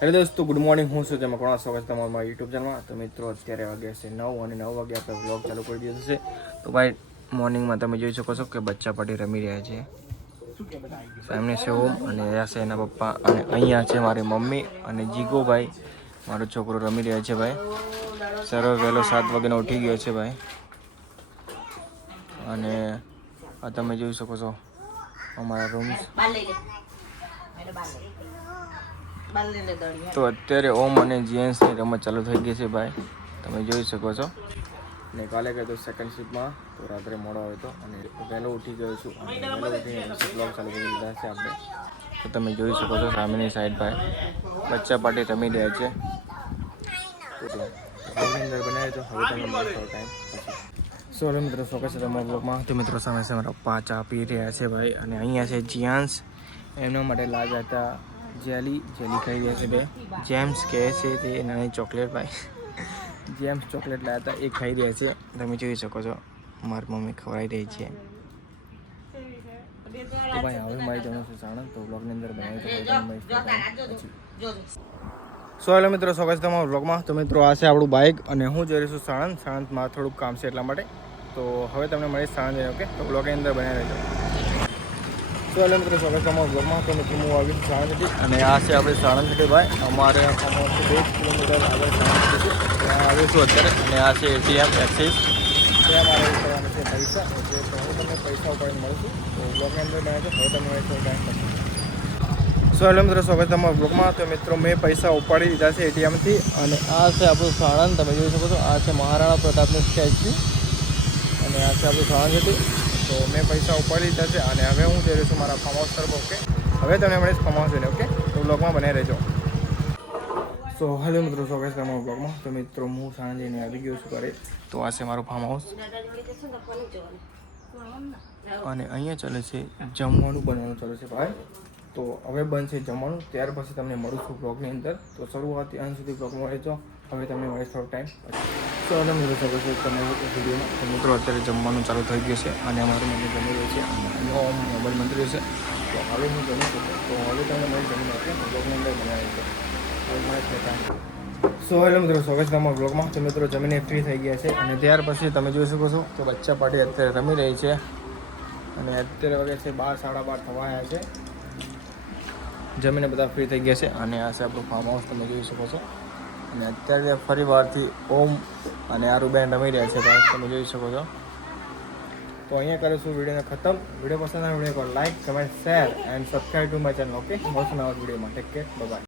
Hello દોસ્તો, good morning. હું છું તેમાં ઘણા સ્વાગત તમારું મારા યુટ્યુબ ચેનલમાં. તો મિત્રો અત્યારે વાગ્યા છે 9 અને 9 વાગે આપણે વ્લોગ ચાલુ કરી દીધો છે. તો ભાઈ મોર્નિંગમાં તમે જોઈ શકો છો કે બચ્ચા પાટી રમી રહ્યા છે. એમને છે ઓમ અને અહીંયા છે એના પપ્પા અને અહીંયા છે મારી મમ્મી અને જીગો ભાઈ મારો છોકરો રમી રહ્યા છે. ભાઈ સર્વ વહેલો 7 વાગ્યાનો ઉઠી ગયો છે ભાઈ. અને આ તમે જોઈ શકો છો અમારા રૂમ્સ. તો અત્યારે ઓમ અને જીએન્સની રમત ચાલુ થઈ ગઈ છે ભાઈ, તમે જોઈ શકો છો. ને કાલે ગયો તો સેકન્ડ શિફ્ટમાં, તો રાત્રે મોડો આવ્યો હતો અને વહેલો ઉઠી ગયો છું અને વહેલો ઉઠીને બ્લોગ ચાલુ કરી દીધા છે આપણે. તો તમે જોઈ શકો છો સામેની સાઈડ ભાઈ બચ્ચા પાટી રમી રહ્યા છે. બ્લોગની અંદર બનાવ્યો તો હવે તમે થોડો ટાઈમ પછી સો મિત્રો સ્વાગત છે તમારા બ્લોગમાં. તો મિત્રો સામે છે મારા પપ્પા ચા પી રહ્યા છે ભાઈ અને અહીંયા છે જીયાન્સ, એમના માટે લાવ્યા હતા જેલી ખાઈ રહ્યા છે ભાઈ. જેમ્સ કહે છે તે નાની ચોકલેટ ભાઈ, જેમ્સ ચોકલેટ લાવ્યા હતા એ ખાઈ રહ્યા છે. તમે જોઈ શકો છો મારી મમ્મી ખવડાવી રહી છે. તો ભાઈ હવે મારી જવાનું છે સાણંદ, તો બ્લોગની અંદર બનાવી સો હેલો મિત્રો સ્વાગત છે તમારા બ્લોગમાં. તો મિત્રો આ છે આપણું બાઇક અને હું જઈ રહ્યો છું સાણંદ. સાણંદમાં થોડુંક કામ છે એટલા માટે. તો હવે તમને મળીશ સાણંદ જઈને, ઓકે? તો બ્લોગની અંદર બનાવી રહેજો. તો હેલો મિત્રો સ્વાગત છે તમારા બ્લોગમાં. તો મિત્રો હું આવી છું સાણંદ સિટી અને આ છે આપણે સાણંદ સિટી ભાઈ. અમારે 2 કિલોમીટર આગળ સાણંદ સિટી છે, ત્યાં આવીશું અત્યારે. અને આ છે એટીએમ એક્સિસ, ત્યાં મારે કરવાના છે પૈસા, એટલે તો હું તમને પૈસા ઉપાડીને મળશું. તો બ્લોગની અંદર બનાવી હવે તમને મળીશ ટાઈમ પછી. સો હેલો મિત્રો સ્વાગત છે અમારા બ્લોગમાં. તો મિત્રો મેં પૈસા ઉપાડી દીધા છે એટીએમથી અને આ છે આપણું સાણંદ, તમે જોઈ શકો છો. આ છે મહારાણા પ્રતાપનું સ્ટેચ્યુ અને આ છે આપણું સાણંદ સિટી. તો મેં પૈસા ઉપાડી દીધા છે અને હવે હું જઈ રહ્યો છું મારા ફાર્મ હાઉસ તરફ, ઓકે? હવે તમને મળીશ ફાર્મ હાઉસ જઈને, ઓકે? તો બ્લોગમાં બનાવી રહેજો. સો હેલો મિત્રો સ્વાગત છે અમારા બ્લોગમાં. તો મિત્રો હું સાંજે જઈને આવી ગયો છું ઘરે. તો આ છે મારું ફાર્મ હાઉસ અને અહીંયા ચાલે છે જમવાનું બનાવવાનું ચાલે છે ભાઈ. તો હવે બનશે જમવાનું, ત્યાર પછી તમને મળું છું બ્લોગની અંદર. તો શરૂઆતથી અંત સુધી બ્લોગમાં રહેજો. હવે તમને મળે થોડો ટાઈમ પછી. તો હવે મિત્રો ચાલો છે તમે વિડીયોમાં. તો મિત્રો અત્યારે જમવાનું ચાલુ થઈ ગયું છે અને અમારું મમ્મી જમી રહ્યું છે અને મોબાઈલ મંત્રી છે. તો હવે હું જમી શકું, તો હવે તમને મળી જમીને એટલે બ્લોગની અંદર બનાવી છે. હવે મળે ટાઈમ. સો હેલો મિત્રો સ્વાગત છે અમારા બ્લોગમાં. તો મિત્રો જમીને ફ્રી થઈ ગયા છે અને ત્યાર પછી તમે જોઈ શકો છો કે બચ્ચા પાર્ટી અત્યારે રમી રહી છે અને અત્યારે વાગે છે 12 સાડા 12 થવા આવ્યા છે. જમીને બધા ફ્રી થઈ ગયા છે અને આ છે આપણું ફાર્મ હાઉસ, તમે જોઈ શકો છો. અને અત્યારે ફરી વારથી ઓમ અને આરુબેન રમી રહ્યા છે ભાઈ, તમે જોઈ શકો છો. તો અહીંયા કરીશું વિડીયોને ખતમ. વિડીયો પસંદ આવે વિડીયો પર like, comment, share and subscribe to my channel, okay? મળશું નવા વિડીયોમાં. Take care, by.